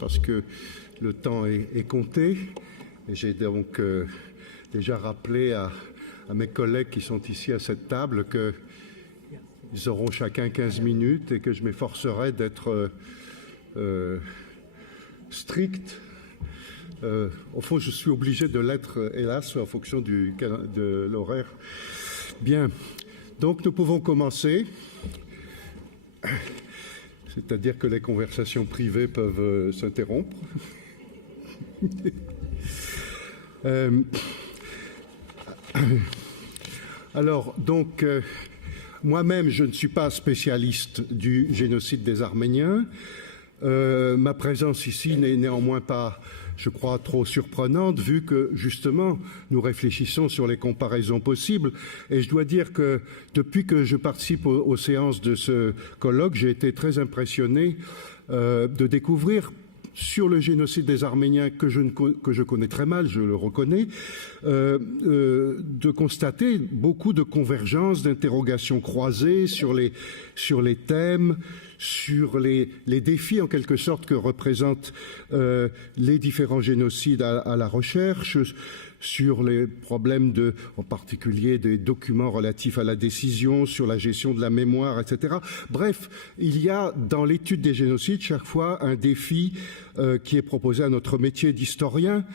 parce que le temps est compté. Et j'ai donc déjà rappelé à mes collègues qui sont ici à cette table qu'ils auront chacun 15 minutes et que je m'efforcerai d'être strict. Au fond, je suis obligé de l'être, hélas, en fonction de l'horaire. Bien, donc nous pouvons commencer. C'est-à-dire que les conversations privées peuvent s'interrompre. Alors, donc, moi-même, je ne suis pas spécialiste du génocide des Arméniens. Ma présence ici n'est néanmoins pas, je crois, trop surprenante, vu que, justement, nous réfléchissons sur les comparaisons possibles. Et je dois dire que, depuis que je participe aux séances de ce colloque, j'ai été très impressionné de découvrir, sur le génocide des Arméniens, que je connais très mal, je le reconnais, de constater beaucoup de convergences, d'interrogations croisées sur les thèmes, sur les défis en quelque sorte que représentent les différents génocides à la recherche, sur les problèmes en particulier des documents relatifs à la décision, sur la gestion de la mémoire, etc. Bref, il y a dans l'étude des génocides chaque fois un défi qui est proposé à notre métier d'historien,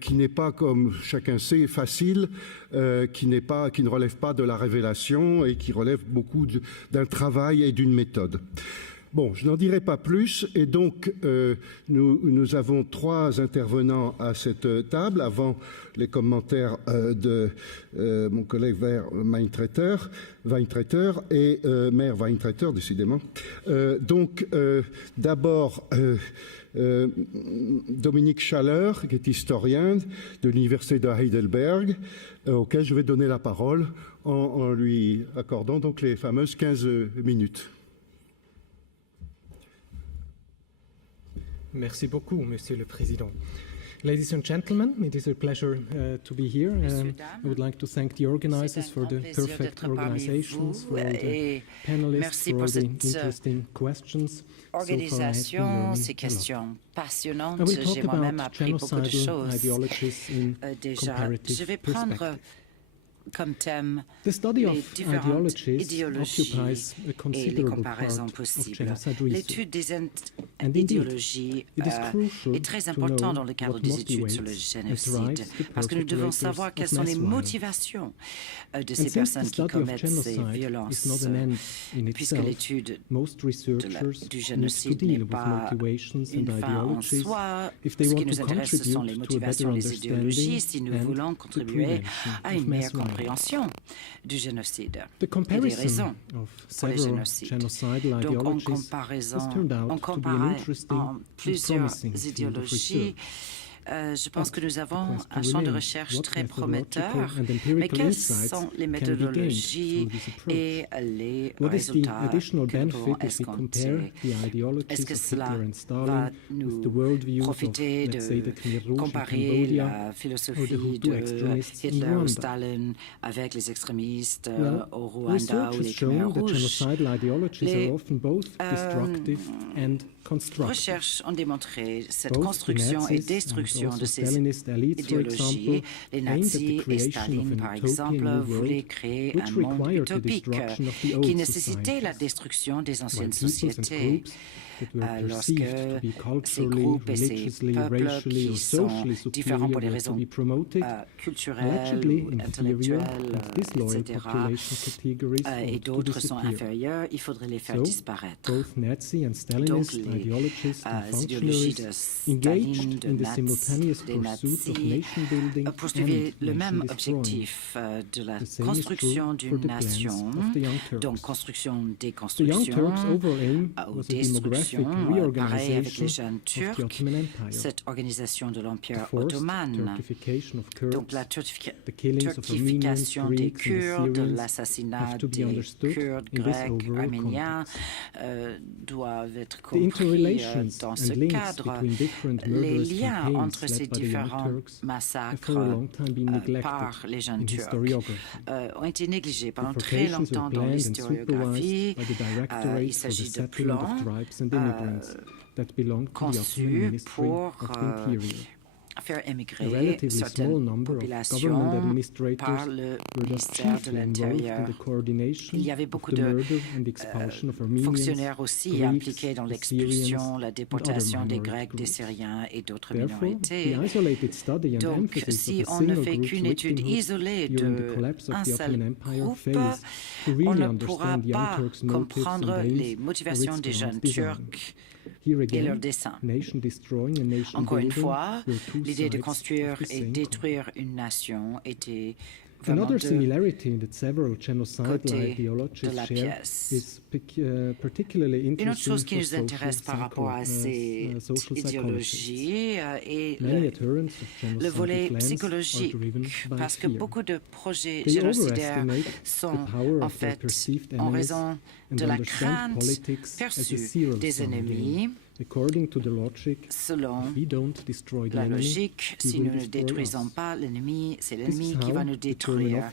qui n'est pas, comme chacun sait, facile, qui ne relève pas de la révélation et qui relève beaucoup d'un travail et d'une méthode. Bon, je n'en dirai pas plus, et donc nous avons 3 intervenants à cette table, avant les commentaires de mon collègue Weintraiter et Maire Weintraiter, décidément. Donc, d'abord, Dominique Schaller, qui est historien de l'Université de Heidelberg, auquel je vais donner la parole en lui accordant donc les fameuses 15 minutes. Merci beaucoup, Monsieur le Président. Ladies and gentlemen, it is a pleasure to be here. I would like to thank the organizers for the perfect organizations, for all the panelists, for all the interesting questions. Organisation, ces questions passionnantes. J'ai moi-même appris beaucoup de choses. Déjà, je vais prendre comme thème les différentes idéologies et les comparaisons possibles. L'étude des idéologies est très importante dans le cadre des études sur le génocide, parce que nous devons savoir quelles sont les motivations de ces personnes qui commettent ces violences, puisque l'étude du génocide n'est pas une fin en soi. Ce qui nous intéresse, ce sont les motivations, les idéologies, si nous voulons contribuer à une meilleure compréhension du génocide et des raisons pour les génocides. Donc, en comparant plusieurs idéologies, je pense que nous avons un champ de recherche très prometteur, mais quelles sont les méthodologies et les résultats que nous pouvons escompter? Est-ce que cela va nous profiter de comparer la philosophie de Hitler ou Staline avec les extrémistes au Rwanda ou les Khmers rouges? Les recherches ont démontré cette construction et destruction de ces idéologies. Les nazis et Staline, par exemple, voulaient créer un monde utopique qui nécessitait la destruction des anciennes sociétés. Lorsque ces groupes et ces peuples qui sont différents pour des raisons culturelles, intellectuelles, etc., et d'autres sont inférieurs, il faudrait les faire disparaître. Donc les idéologies de Staline, des nazis poursuivaient le même objectif de la construction d'une nation, donc construction, déconstruction, ou destruction. Pareil avec les jeunes Turcs, cette organisation de l'Empire ottoman, donc la turcification des Kurdes, l'assassinat des Kurdes, Grecs, Arméniens doivent être compris dans ce cadre. Les liens entre ces différents massacres par les jeunes Turcs ont été négligés pendant très longtemps dans l'historiographie. Il s'agit de plans conçu pour faire émigrer certaines populations par le ministère de l'Intérieur. Il y avait beaucoup de fonctionnaires aussi impliqués dans l'expulsion, la déportation des Grecs, des Syriens et d'autres minorités. Donc, si on ne fait qu'une étude isolée d'un seul groupe, on ne pourra pas comprendre les motivations des jeunes Turcs et leurs desseins. Encore une fois, l'idée de construire et détruire une nation était vraiment de côté de la pièce. Une autre chose qui nous intéresse par rapport à ces idéologies est le volet psychologique, parce que beaucoup de projets génocidaires sont en fait en raison de la crainte perçue des ennemis. Selon la logique, si nous ne détruisons pas l'ennemi, c'est l'ennemi qui va nous détruire.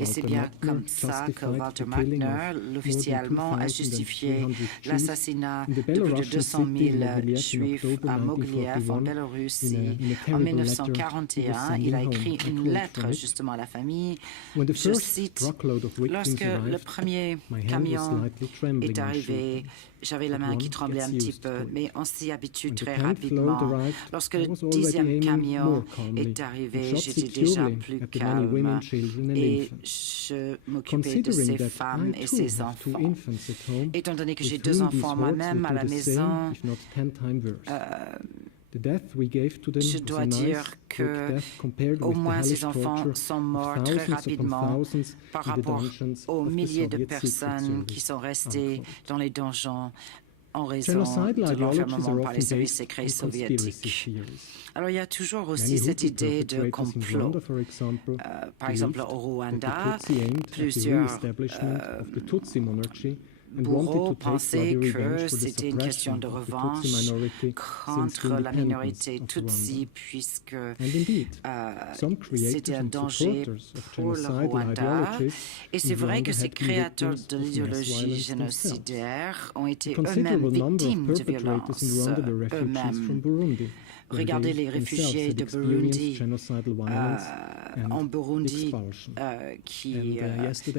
Et c'est bien comme ça que Walter Magner, l'officier allemand, a justifié l'assassinat de plus de 200 000 Juifs à Mogilev, en Biélorussie. En 1941, il a écrit une lettre justement à la famille. Je cite, « Lorsque le premier camion est arrivé, j'avais la main qui tremblait un petit peu, mais on s'y habitue très rapidement. Lorsque le 10e camion est arrivé, j'étais déjà plus calme et je m'occupais de ces femmes et ces enfants. Étant donné que j'ai 2 enfants moi-même à la maison, je dois dire que au moins ces enfants sont morts très rapidement par rapport aux milliers de personnes qui sont restées dans les donjons en raison de l'enfermement par les services secrets soviétiques. Alors il y a toujours aussi cette idée de complot. Par exemple, au Rwanda, plusieurs bourreaux pensaient que c'était une question de revanche contre la minorité Tutsi, puisque c'était un danger pour le Rwanda. Et c'est vrai que ces créateurs de l'idéologie génocidaire ont été eux-mêmes victimes de violences, eux-mêmes. Regardez les réfugiés de Burundi, en Burundi, qui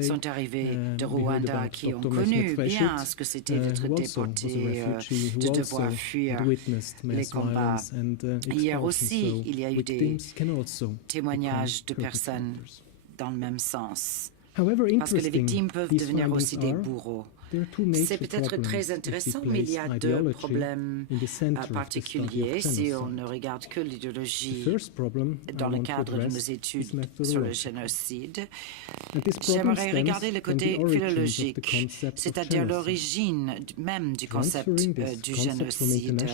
sont arrivés de Rwanda, qui ont connu bien ce que c'était d'être déportés, de devoir fuir les combats. Hier aussi, il y a eu des témoignages de personnes dans le même sens, parce que les victimes peuvent devenir aussi des bourreaux. C'est peut-être très intéressant, mais il y a 2 problèmes particuliers si on ne regarde que l'idéologie dans le cadre de nos études sur le génocide. J'aimerais regarder le côté philologique, c'est-à-dire l'origine même du concept du génocide.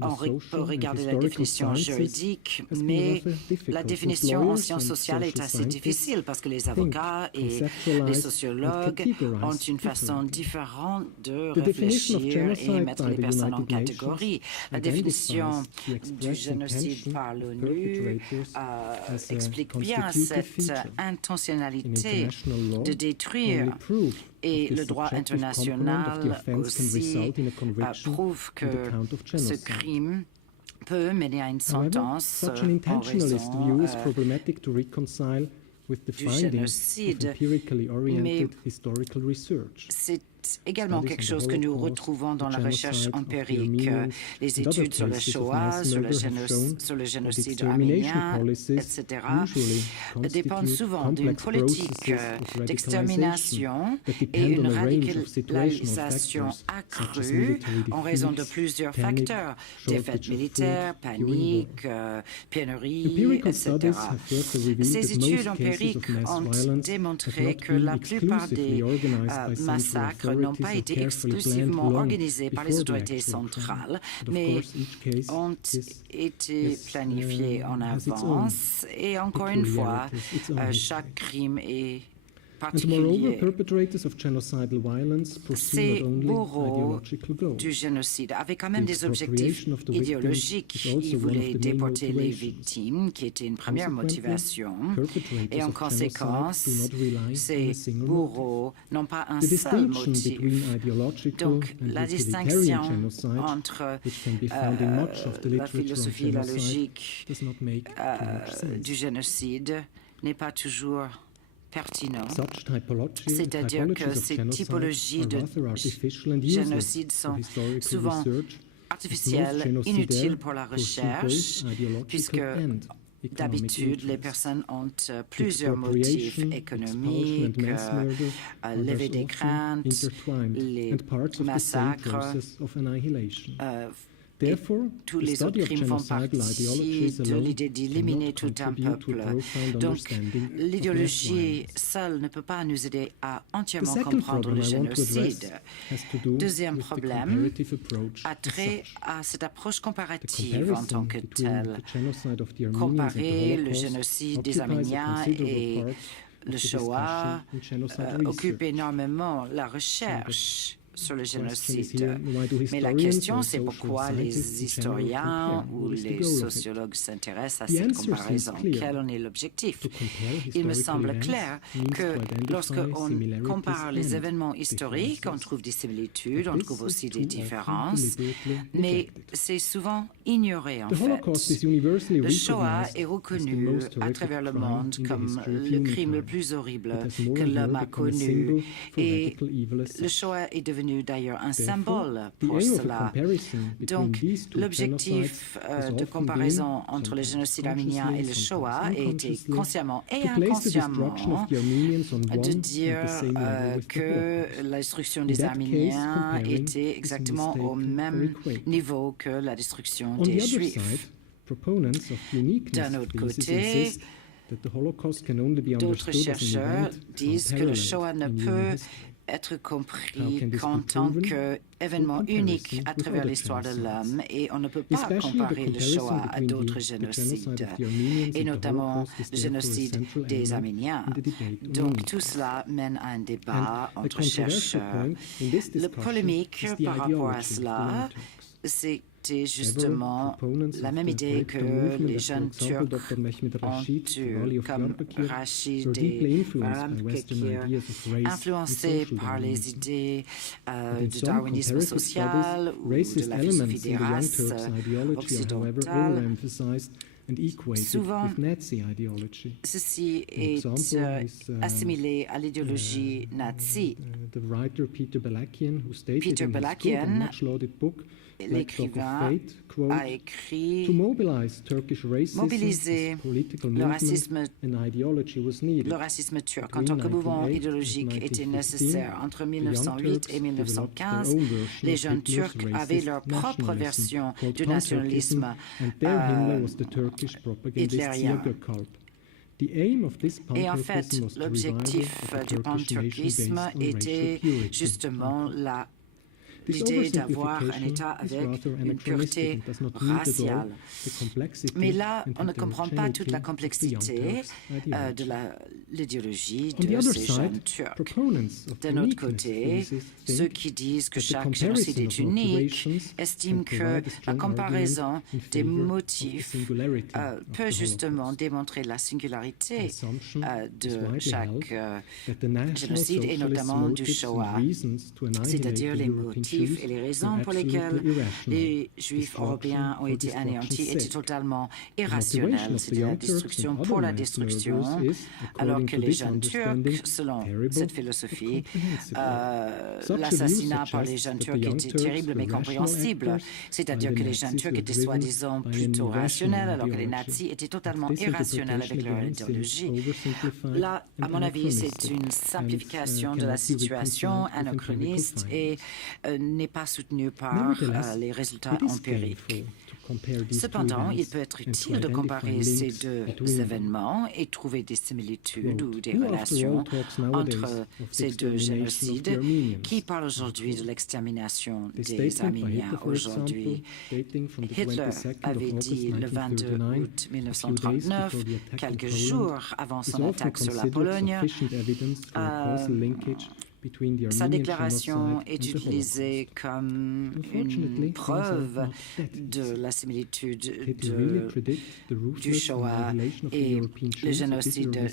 On peut regarder la définition juridique, mais la définition en sciences sociales est assez difficile parce que les avocats et les sociologues ont une façon différente de réfléchir et mettre les personnes en catégorie. La définition du génocide par l'ONU explique bien cette intentionnalité de détruire, et le droit international aussi prouve que ce crime peut mener à une sentence en raison du génocide, mais c'est également quelque chose que nous retrouvons dans la recherche empirique. Les études sur le Shoah, sur le génocide arménien, etc., dépendent souvent d'une politique d'extermination et une radicalisation accrue en raison de plusieurs facteurs, défaites militaires, panique, pénurie, etc. Ces études empiriques ont démontré que la plupart des massacres n'ont pas été exclusivement organisés par les autorités centrales, mais ont été planifiés en avance. Et encore une fois, chaque crime est particulier. Ces bourreaux du génocide avaient quand même des objectifs idéologiques. Ils voulaient déporter les victimes, qui était une première motivation. Et en conséquence, ces bourreaux n'ont pas un seul motif. Donc, la distinction entre la philosophie et la logique du génocide n'est pas toujours pertinent. C'est-à-dire que ces typologies de génocide sont souvent artificielles, inutiles pour la recherche, puisque d'habitude, les personnes ont plusieurs motifs économiques, lever des craintes, les massacres, et tous les autres crimes font partie de l'idée d'éliminer tout un peuple. Donc, l'idéologie seule ne peut pas nous aider à entièrement comprendre le génocide. Deuxième problème a trait à cette approche comparative en tant que telle. Comparer le génocide des Arméniens et le Shoah occupe énormément la recherche sur le génocide. Mais la question, c'est pourquoi les historiens ou les sociologues s'intéressent à cette comparaison. Quel en est l'objectif? Il me semble clair que lorsqu'on compare les événements historiques, on trouve des similitudes, on trouve aussi des différences, mais c'est souvent ignoré en fait. Le Shoah est reconnu à travers le monde comme le crime le plus horrible que l'homme a connu, et le Shoah est devenu d'ailleurs un symbole pour cela. Donc, l'objectif de comparaison entre le génocide arménien et le Shoah a été consciemment et inconsciemment de dire que la destruction des Arméniens était exactement au même niveau que la destruction des Juifs. D'un autre côté, d'autres chercheurs disent que le Shoah ne peut être compris qu'en tant qu'événement unique à travers l'histoire de l'homme, et on ne peut pas comparer le Shoah à d'autres génocides, et notamment le génocide des Arméniens. Donc tout cela mène à un débat entre chercheurs. La polémique par rapport à cela, c'est justement la même idée que les jeunes Turcs ont eue, comme Rachid et Bahram Bekir, influencés par les idées du darwinisme social ou de la philosophie des races occidentales. Souvent, ceci est assimilé à l'idéologie nazie. Peter Balakian, l'écrivain, a écrit « Mobiliser le racisme turc en tant que mouvement idéologique était nécessaire. Entre 1908 et 1915, les jeunes Turcs avaient leur propre version du nationalisme hitlérien. Et en fait, l'objectif du panturquisme était justement l'idée d'avoir un État avec une pureté raciale. Mais là, on ne comprend pas toute la complexité de l'idéologie de ces jeunes Turcs. D'un autre côté, ceux qui disent que chaque génocide est unique estiment que la comparaison des motifs peut justement démontrer la singularité de chaque génocide, et notamment du Shoah, c'est-à-dire les motifs et les raisons pour lesquelles les Juifs européens ont été anéantis étaient totalement irrationnelles. C'était la destruction pour la destruction, alors que les jeunes Turcs, selon cette philosophie, l'assassinat par les jeunes Turcs était terrible mais compréhensible. C'est-à-dire que les jeunes Turcs étaient soi-disant plutôt rationnels, alors que les nazis étaient totalement irrationnels avec leur idéologie. Là, à mon avis, c'est une simplification de la situation anachroniste et n'est pas soutenu par les résultats empiriques. Cependant, il peut être utile de comparer ces deux événements et trouver des similitudes ou des relations entre ces deux génocides. Qui parle aujourd'hui de l'extermination des Arméniens aujourd'hui? Hitler avait dit le 22 août 1939, quelques jours avant son attaque sur la Pologne, sa déclaration est utilisée comme une preuve de la similitude du Shoah et le génocide.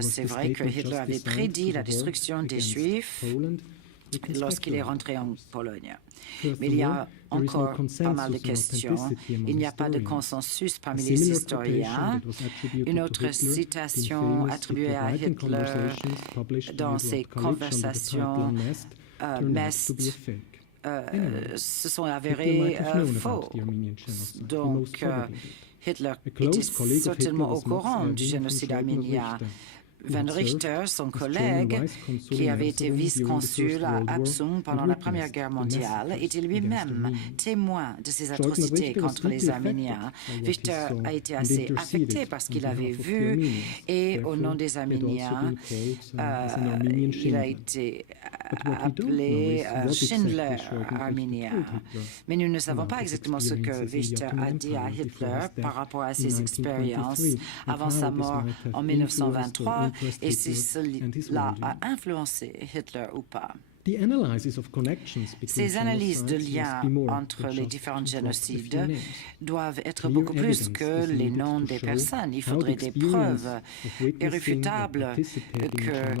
C'est vrai que Hitler avait prédit la destruction des Juifs lorsqu'il est rentré en Pologne. Mais il y a encore pas mal de questions. Il n'y a pas de consensus parmi les historiens. Une autre citation attribuée à Hitler dans ses conversations se sont avérées faux. Donc, Hitler était certainement au courant du génocide arménien. Van Richter, son collègue, qui avait été vice-consul à Absum pendant la Première Guerre mondiale, était lui-même témoin de ces atrocités contre les Arméniens. Richter a été assez affecté parce qu'il avait vu, et au nom des Arméniens, il a été appelé Schindler arménien. Mais nous ne savons pas exactement ce que Richter a dit à Hitler par rapport à ses expériences avant sa mort en 1923. Et si cela a influencé Hitler ou pas. Ces analyses de liens entre les différents génocides doivent être beaucoup plus que les noms des personnes. Il faudrait des preuves irréfutables que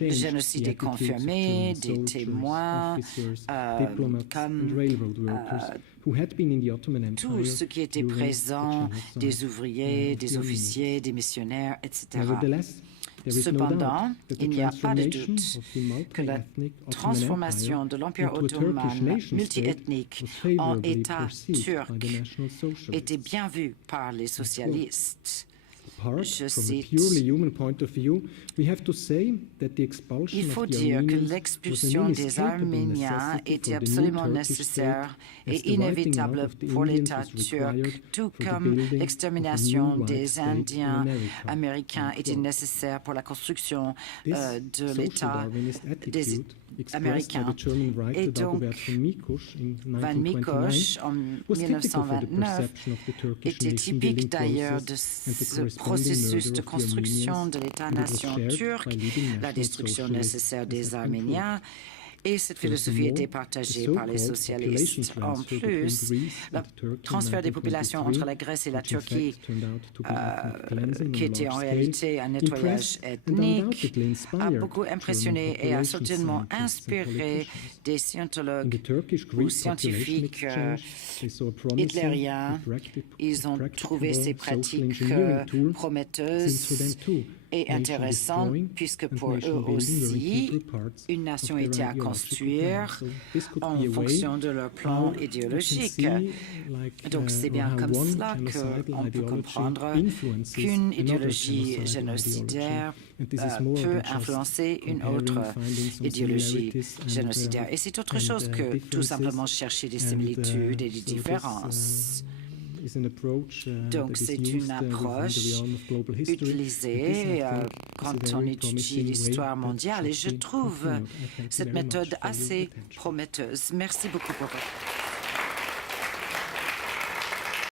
le génocide est confirmé, des témoins, comme tout ce qui était présent, des ouvriers, des officiers, des missionnaires, etc. Cependant, il n'y a pas de doute que la transformation de l'Empire ottoman multiethnique en État turc était bien vue par les socialistes. Je cite, il faut dire que l'expulsion des Arméniens était absolument nécessaire et inévitable pour l'État turc, tout comme l'extermination des Indiens américains était nécessaire pour la construction de l'État des Américains. Et donc, Van Mikos, en 1929, était typique d'ailleurs de ce processus de construction de l'État-nation turc, la destruction nécessaire des Arméniens. Et cette philosophie était partagée par les socialistes. En plus, le transfert des populations entre la Grèce et la Turquie, qui était en réalité un nettoyage ethnique, a beaucoup impressionné et a certainement inspiré des scientologues ou scientifiques hitlériens. Ils ont trouvé ces pratiques prometteuses et intéressante puisque pour eux aussi, une nation était à construire en fonction de leur plan idéologique. Donc c'est bien comme cela qu'on peut comprendre qu'une idéologie génocidaire peut influencer une autre idéologie génocidaire. Et c'est autre chose que tout simplement chercher des similitudes et des différences. Donc c'est une approche utilisée quand on étudie l'histoire mondiale et je trouve cette méthode assez prometteuse. Merci beaucoup pour votre